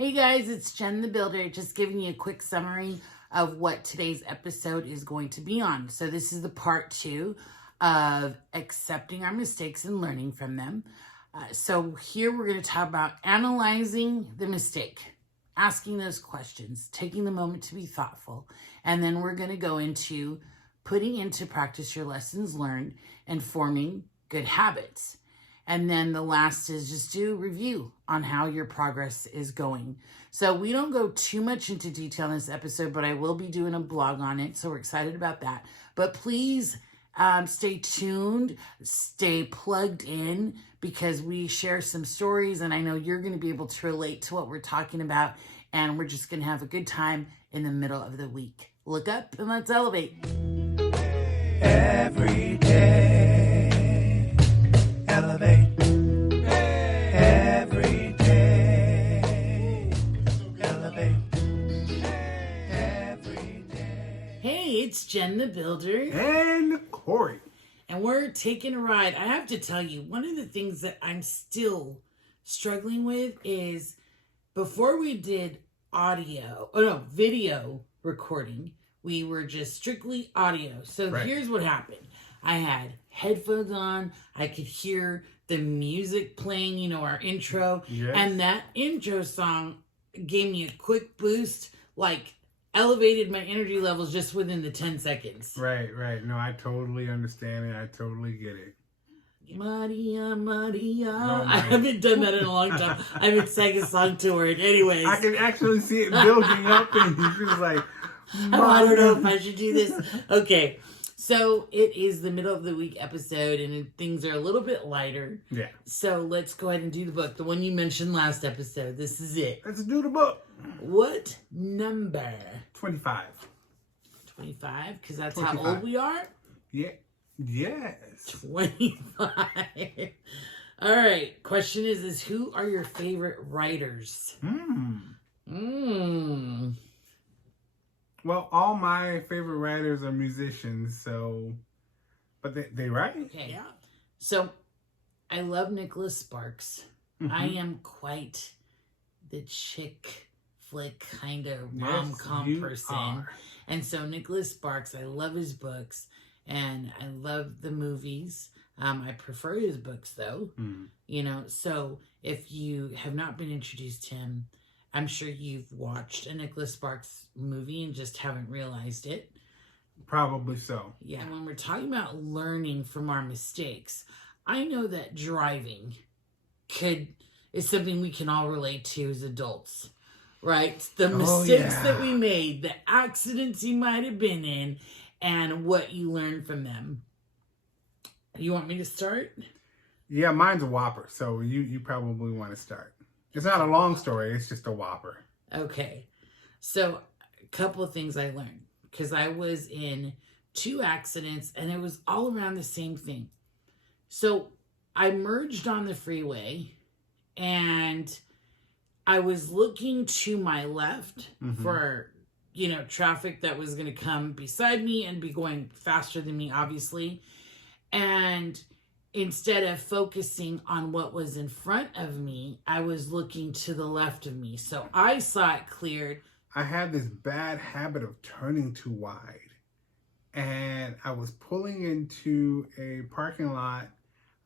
Hey guys, it's Jen the Builder, just giving you a quick summary of what today's episode is going to be on. So this is the part 2 of accepting our mistakes and learning from them. So here we're going to talk about analyzing the mistake, asking those questions, taking the moment to be thoughtful, and then we're going to go into putting into practice your lessons learned and forming good habits. And then the last is just do a review on how your progress is going. So we don't go too much into detail in this episode, but I will be doing a blog on it. So we're excited about that. But please stay tuned, stay plugged in, because we share some stories and I know you're going to be able to relate to what we're talking about. And we're just going to have a good time in the middle of the week. Look up and let's elevate. Every day, elevate. Every day, elevate. Every day. Hey, it's Jen the Builder. And Corey. And we're taking a ride. I have to tell you, one of the things that I'm still struggling with is before we did video recording, we were just strictly audio. So Right. Here's what happened. I had headphones on. I could hear the music playing, our intro. Yes. And that intro song gave me a quick boost, like elevated my energy levels just within the 10 seconds. Right. No, I totally understand it. I totally get it. Maria, Maria. Oh, I haven't done that in a long time. I haven't sang a song to it. Anyways. I can actually see it building up and he's just like, I don't know if I should do this. Okay. So it is the middle of the week episode and things are a little bit lighter. Yeah. So let's go ahead and do the book. The one you mentioned last episode. This is it. Let's do the book. What number? 25. 25? Because that's 25. how old we are? Yeah. Yes. 25. All right. Question is who are your favorite writers? Well, all my favorite writers are musicians, but they write. Okay. Yeah. So I love Nicholas Sparks. Mm-hmm. I am quite the chick flick kind of rom-com person. Are. And so Nicholas Sparks, I love his books and I love the movies. I prefer his books though. So if you have not been introduced to him, I'm sure you've watched a Nicholas Sparks movie and just haven't realized it. Probably so. Yeah. And when we're talking about learning from our mistakes, I know that driving is something we can all relate to as adults, right? The mistakes that we made, the accidents you might have been in, and what you learned from them. You want me to start? Yeah, mine's a whopper, so you probably want to start. It's not a long story, it's just a whopper. Okay. So a couple of things I learned, because I was in 2 accidents and it was all around the same thing. So I merged on the freeway and I was looking to my left for, traffic that was going to come beside me and be going faster than me, obviously. And instead of focusing on what was in front of me, I was looking to the left of me. So I saw it cleared. I had this bad habit of turning too wide. And I was pulling into a parking lot.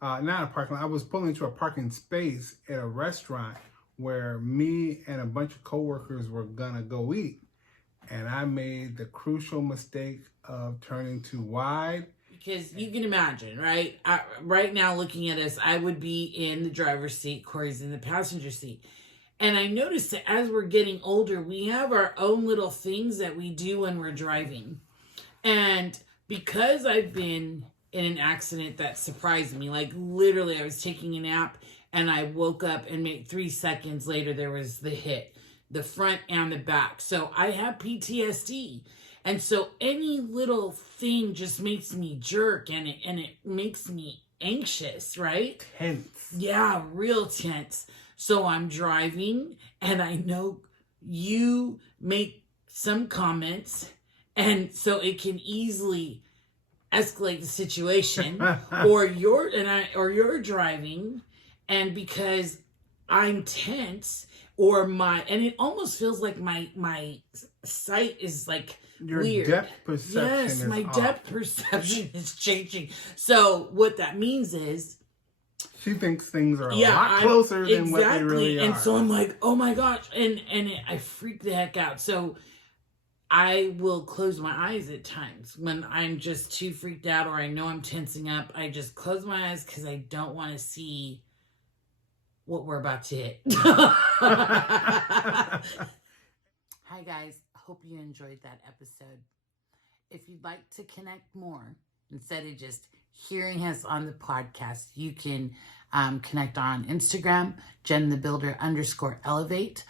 Not a parking lot. I was pulling into a parking space at a restaurant where me and a bunch of coworkers were going to go eat. And I made the crucial mistake of turning too wide. Because you can imagine, right? Right now, looking at us, I would be in the driver's seat. Corey's in the passenger seat. And I noticed that as we're getting older, we have our own little things that we do when we're driving. And because I've been in an accident that surprised me, like literally I was taking a nap and I woke up and 3 seconds later there was the hit, the front and the back. So I have PTSD. And so any little thing just makes me jerk and it makes me anxious, right? Tense. Yeah, real tense. So I'm driving and I know you make some comments and so it can easily escalate the situation or you're driving and because I'm tense or and it almost feels like my sight is like Your weird. depth perception Yes, is my off. depth perception is changing. So what that means is, She thinks things are a lot closer than what they really are. And so I'm like, oh my gosh, and I freak the heck out. So I will close my eyes at times when I'm just too freaked out or I know I'm tensing up. I just close my eyes because I don't want to see what we're about to hit. Hi guys, hope you enjoyed that episode. If you'd like to connect more, instead of just hearing us on the podcast, you can connect on Instagram, JenTheBuilder_Elevate.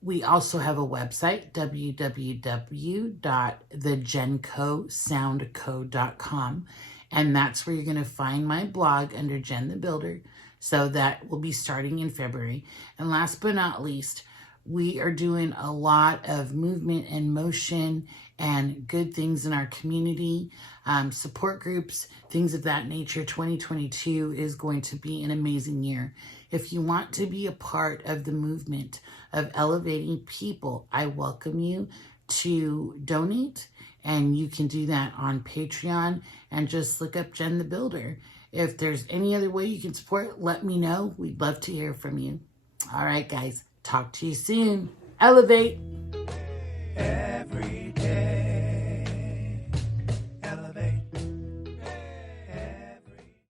We also have a website, www.thegencosoundco.com. And that's where you're going to find my blog under Jen the Builder. So that will be starting in February. And last but not least, we are doing a lot of movement and motion and good things in our community, support groups, things of that nature. 2022 is going to be an amazing year. If you want to be a part of the movement of elevating people, I welcome you to donate, and you can do that on Patreon and just look up Jen the Builder. If there's any other way you can support, let me know. We'd love to hear from you. All right, guys, talk to you soon. Elevate.